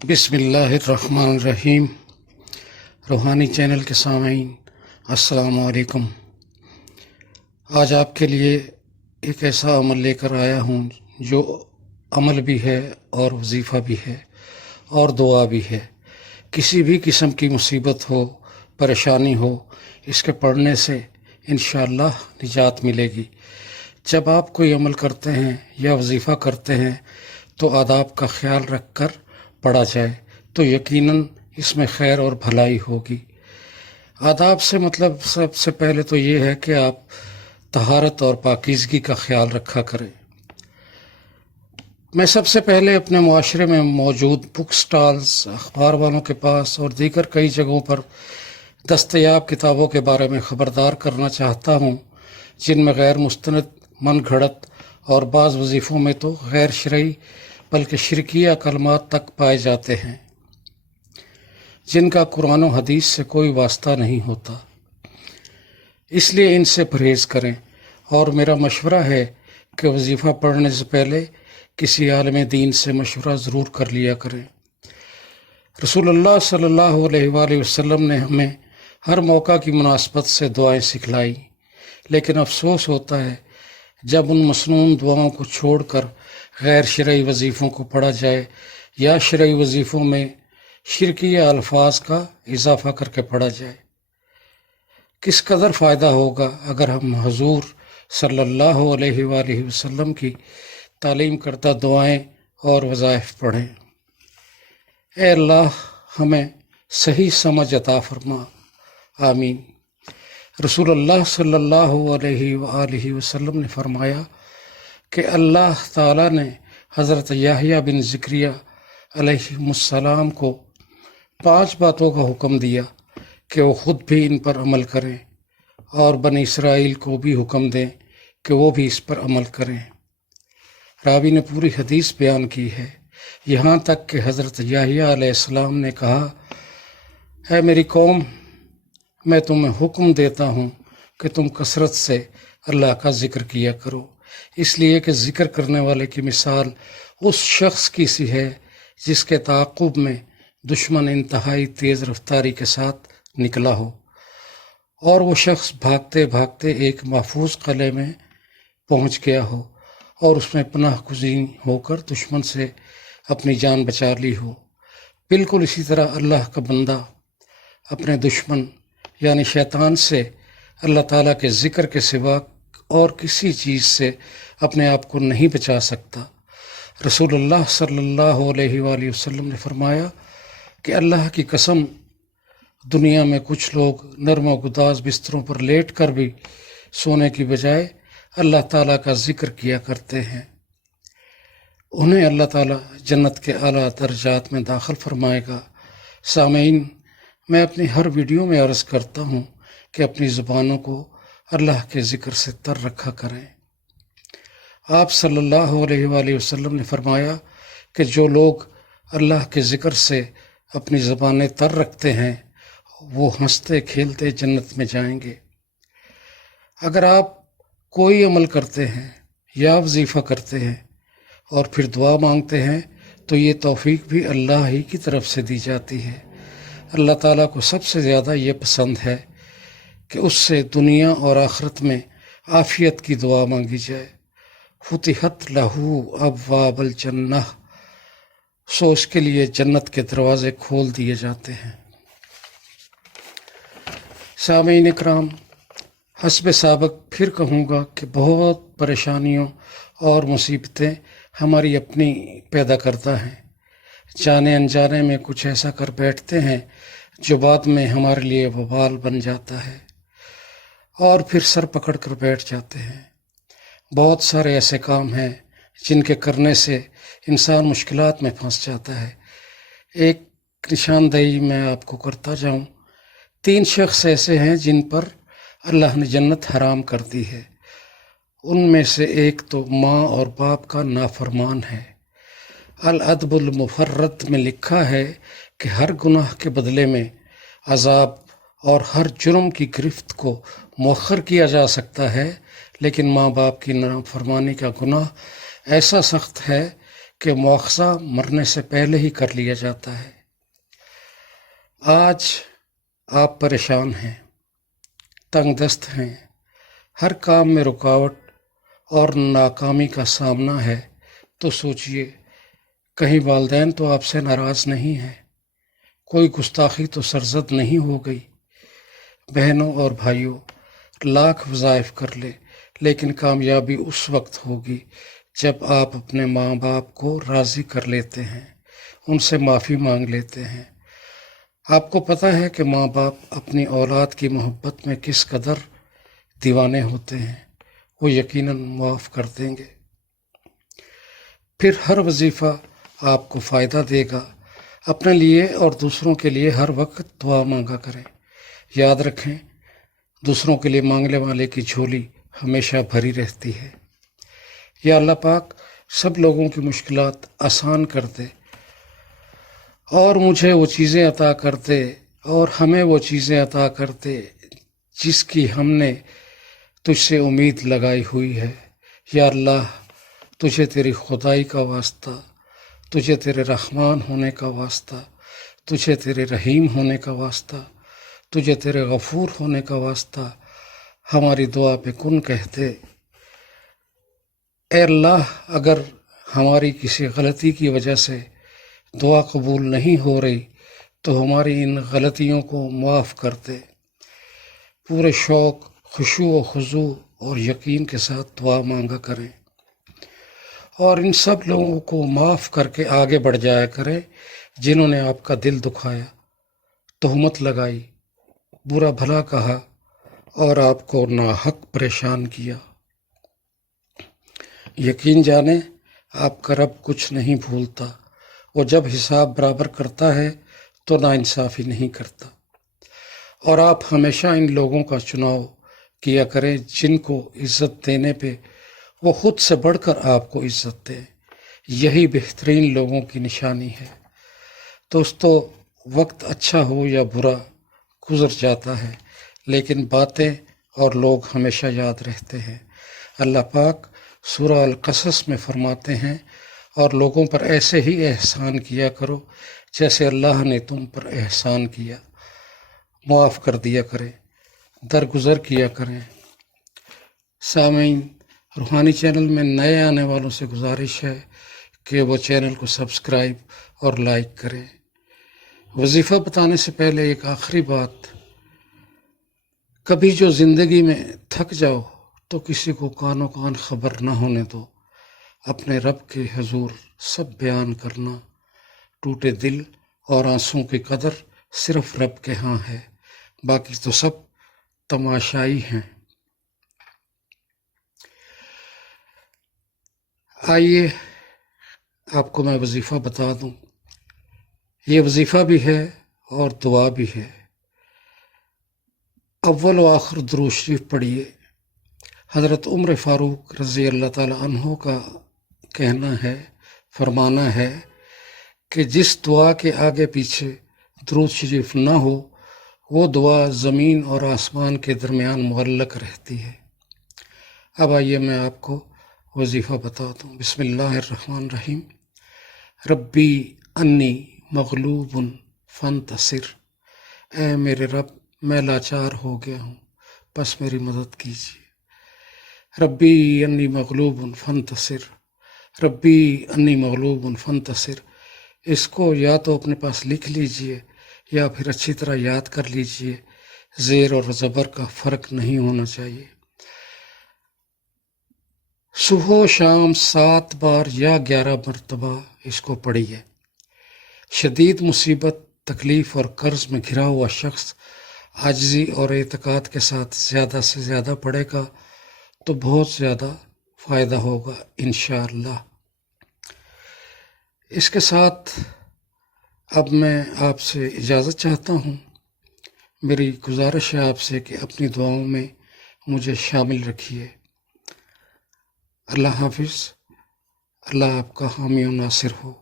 بسم اللہ الرحمن الرحیم۔ روحانی چینل کے سامعین السلام علیکم۔ آج آپ کے لیے ایک ایسا عمل لے کر آیا ہوں جو عمل بھی ہے اور وظیفہ بھی ہے اور دعا بھی ہے۔ کسی بھی قسم کی مصیبت ہو، پریشانی ہو، اس کے پڑھنے سے انشاءاللہ نجات ملے گی۔ جب آپ کوئی عمل کرتے ہیں یا وظیفہ کرتے ہیں تو آداب کا خیال رکھ کر پڑھا جائے تو یقیناً اس میں خیر اور بھلائی ہوگی۔ آداب سے مطلب سب سے پہلے تو یہ ہے کہ آپ طہارت اور پاکیزگی کا خیال رکھا کریں۔ میں سب سے پہلے اپنے معاشرے میں موجود بک سٹالز، اخبار والوں کے پاس اور دیگر کئی جگہوں پر دستیاب کتابوں کے بارے میں خبردار کرنا چاہتا ہوں جن میں غیر مستند، من گھڑت اور بعض وظیفوں میں تو غیر شرعی بلکہ شرکیہ کلمات تک پائے جاتے ہیں جن کا قرآن و حدیث سے کوئی واسطہ نہیں ہوتا۔ اس لیے ان سے پرہیز کریں، اور میرا مشورہ ہے کہ وظیفہ پڑھنے سے پہلے کسی عالم دین سے مشورہ ضرور کر لیا کریں۔ رسول اللہ صلی اللہ علیہ وآلہ وسلم نے ہمیں ہر موقع کی مناسبت سے دعائیں سکھلائی، لیکن افسوس ہوتا ہے جب ان مسنون دعاؤں کو چھوڑ کر غیر شرعی وظیفوں کو پڑھا جائے یا شرعی وظیفوں میں شرکیہ الفاظ کا اضافہ کر کے پڑھا جائے۔ کس قدر فائدہ ہوگا اگر ہم حضور صلی اللہ علیہ وآلہ وسلم کی تعلیم کردہ دعائیں اور وظائف پڑھیں۔ اے اللہ ہمیں صحیح سمجھ عطا فرما، آمین۔ رسول اللہ صلی اللہ علیہ وآلہ وسلم نے فرمایا کہ اللہ تعالیٰ نے حضرت یحییٰ بن زکریا علیہ السلام کو 5 باتوں کا حکم دیا کہ وہ خود بھی ان پر عمل کریں اور بنی اسرائیل کو بھی حکم دیں کہ وہ بھی اس پر عمل کریں۔ راوی نے پوری حدیث بیان کی ہے، یہاں تک کہ حضرت یحییٰ علیہ السلام نے کہا، اے میری قوم، میں تمہیں حکم دیتا ہوں کہ تم کثرت سے اللہ کا ذکر کیا کرو، اس لیے کہ ذکر کرنے والے کی مثال اس شخص کی سی ہے جس کے تعاقب میں دشمن انتہائی تیز رفتاری کے ساتھ نکلا ہو اور وہ شخص بھاگتے بھاگتے ایک محفوظ قلعے میں پہنچ گیا ہو اور اس میں پناہ گزین ہو کر دشمن سے اپنی جان بچا لی ہو۔ بالکل اسی طرح اللہ کا بندہ اپنے دشمن یعنی شیطان سے اللہ تعالیٰ کے ذکر کے سوا اور کسی چیز سے اپنے آپ کو نہیں بچا سکتا۔ رسول اللہ صلی اللہ علیہ وآلہ وسلم نے فرمایا کہ اللہ کی قسم، دنیا میں کچھ لوگ نرم و گداز بستروں پر لیٹ کر بھی سونے کی بجائے اللہ تعالیٰ کا ذکر کیا کرتے ہیں، انہیں اللہ تعالیٰ جنت کے اعلیٰ درجات میں داخل فرمائے گا۔ سامعین، میں اپنی ہر ویڈیو میں عرض کرتا ہوں کہ اپنی زبانوں کو اللہ کے ذکر سے تر رکھا کریں۔ آپ صلی اللہ علیہ وآلہ وسلم نے فرمایا کہ جو لوگ اللہ کے ذکر سے اپنی زبانیں تر رکھتے ہیں وہ ہنستے کھیلتے جنت میں جائیں گے۔ اگر آپ کوئی عمل کرتے ہیں یا وظیفہ کرتے ہیں اور پھر دعا مانگتے ہیں تو یہ توفیق بھی اللہ ہی کی طرف سے دی جاتی ہے۔ اللہ تعالیٰ کو سب سے زیادہ یہ پسند ہے کہ اس سے دنیا اور آخرت میں عافیت کی دعا مانگی جائے۔ فتحت لہو ابواب الجنہ، سو اس کے لیے جنت کے دروازے کھول دیے جاتے ہیں۔ سامعین اکرام، حسب سابق پھر کہوں گا کہ بہت پریشانیوں اور مصیبتیں ہماری اپنی پیدا کرتا ہیں، جانے انجانے میں کچھ ایسا کر بیٹھتے ہیں جو بعد میں ہمارے لیے وبال بن جاتا ہے اور پھر سر پکڑ کر بیٹھ جاتے ہیں۔ بہت سارے ایسے کام ہیں جن کے کرنے سے انسان مشکلات میں پھنس جاتا ہے۔ ایک نشاندہی میں آپ کو کرتا جاؤں، 3 شخص ایسے ہیں جن پر اللہ نے جنت حرام کر دی ہے۔ ان میں سے ایک تو ماں اور باپ کا نافرمان ہے۔ الادب المفرد میں لکھا ہے کہ ہر گناہ کے بدلے میں عذاب اور ہر جرم کی گرفت کو مؤخر کیا جا سکتا ہے، لیکن ماں باپ کی نافرمانی کا گناہ ایسا سخت ہے کہ مواخذہ مرنے سے پہلے ہی کر لیا جاتا ہے۔ آج آپ پریشان ہیں، تنگ دست ہیں، ہر کام میں رکاوٹ اور ناکامی کا سامنا ہے، تو سوچئے کہیں والدین تو آپ سے ناراض نہیں ہیں، کوئی گستاخی تو سرزد نہیں ہو گئی۔ بہنوں اور بھائیوں، لاکھ وظائف کر لے لیکن کامیابی اس وقت ہوگی جب آپ اپنے ماں باپ کو راضی کر لیتے ہیں، ان سے معافی مانگ لیتے ہیں۔ آپ کو پتہ ہے کہ ماں باپ اپنی اولاد کی محبت میں کس قدر دیوانے ہوتے ہیں، وہ یقیناً معاف کر دیں گے۔ پھر ہر وظیفہ آپ کو فائدہ دے گا۔ اپنے لیے اور دوسروں کے لیے ہر وقت دعا مانگا کریں۔ یاد رکھیں، دوسروں کے لیے مانگنے والے کی جھولی ہمیشہ بھری رہتی ہے۔ یا اللہ پاک سب لوگوں کی مشکلات آسان کر دے اور مجھے وہ چیزیں عطا کر دے اور ہمیں وہ چیزیں عطا کر دے جس کی ہم نے تجھ سے امید لگائی ہوئی ہے۔ یا اللہ، تجھے تیری خدائی کا واسطہ، تجھے تیرے رحمان ہونے کا واسطہ، تجھے تیرے رحیم ہونے کا واسطہ، تجھے تیرے غفور ہونے کا واسطہ ہماری دعا پہ کن کہتے۔ اے اللہ، اگر ہماری کسی غلطی کی وجہ سے دعا قبول نہیں ہو رہی تو ہماری ان غلطیوں کو معاف کر دے۔ پورے شوق، خشوع و خضوع اور یقین کے ساتھ دعا مانگا کریں اور ان سب لوگوں کو معاف کر کے آگے بڑھ جایا کریں جنہوں نے آپ کا دل دکھایا، تہمت لگائی، برا بھلا کہا اور آپ کو ناحق پریشان کیا۔ یقین جانیں، آپ کا رب کچھ نہیں بھولتا۔ وہ جب حساب برابر کرتا ہے تو ناانصافی نہیں کرتا۔ اور آپ ہمیشہ ان لوگوں کا چناؤ کیا کریں جن کو عزت دینے پہ وہ خود سے بڑھ کر آپ کو عزت دیں۔ یہی بہترین لوگوں کی نشانی ہے۔ دوستو، وقت اچھا ہو یا برا گزر جاتا ہے، لیکن باتیں اور لوگ ہمیشہ یاد رہتے ہیں۔ اللہ پاک سورہ القصص میں فرماتے ہیں، اور لوگوں پر ایسے ہی احسان کیا کرو جیسے اللہ نے تم پر احسان کیا۔ معاف کر دیا کریں، درگزر کیا کریں۔ سامعین، روحانی چینل میں نئے آنے والوں سے گزارش ہے کہ وہ چینل کو سبسکرائب اور لائک کریں۔ وظیفہ بتانے سے پہلے ایک آخری بات، کبھی جو زندگی میں تھک جاؤ تو کسی کو کانوں کان خبر نہ ہونے دو۔ اپنے رب کے حضور سب بیان کرنا۔ ٹوٹے دل اور آنسوں کی قدر صرف رب کے ہاں ہے، باقی تو سب تماشائی ہیں۔ آئیے آپ کو میں وظیفہ بتا دوں۔ یہ وظیفہ بھی ہے اور دعا بھی ہے۔ اول و آخر درود شریف پڑھیے۔ حضرت عمر فاروق رضی اللہ تعالیٰ عنہ کا کہنا ہے، فرمانا ہے کہ جس دعا کے آگے پیچھے درود شریف نہ ہو وہ دعا زمین اور آسمان کے درمیان معلق رہتی ہے۔ اب آئیے میں آپ کو وظیفہ بتا دوں۔ بسم اللہ الرحمن الرحیم۔ ربی انی مغلوب فانتصر۔ اے میرے رب، میں لاچار ہو گیا ہوں، بس میری مدد کیجیے۔ ربی انی مغلوب فانتصر، ربی انی مغلوب فانتصر۔ اس کو یا تو اپنے پاس لکھ لیجئے یا پھر اچھی طرح یاد کر لیجئے۔ زیر اور زبر کا فرق نہیں ہونا چاہیے۔ صبح و شام 7 بار یا 11 مرتبہ اس کو پڑھیے۔ شدید مصیبت، تکلیف اور قرض میں گھرا ہوا شخص عاجزی اور اعتقاد کے ساتھ زیادہ سے زیادہ پڑھے گا تو بہت زیادہ فائدہ ہوگا انشاءاللہ۔ اس کے ساتھ اب میں آپ سے اجازت چاہتا ہوں۔ میری گزارش ہے آپ سے کہ اپنی دعاؤں میں مجھے شامل رکھیے۔ اللہ حافظ۔ اللہ آپ کا حامی و ناصر ہو۔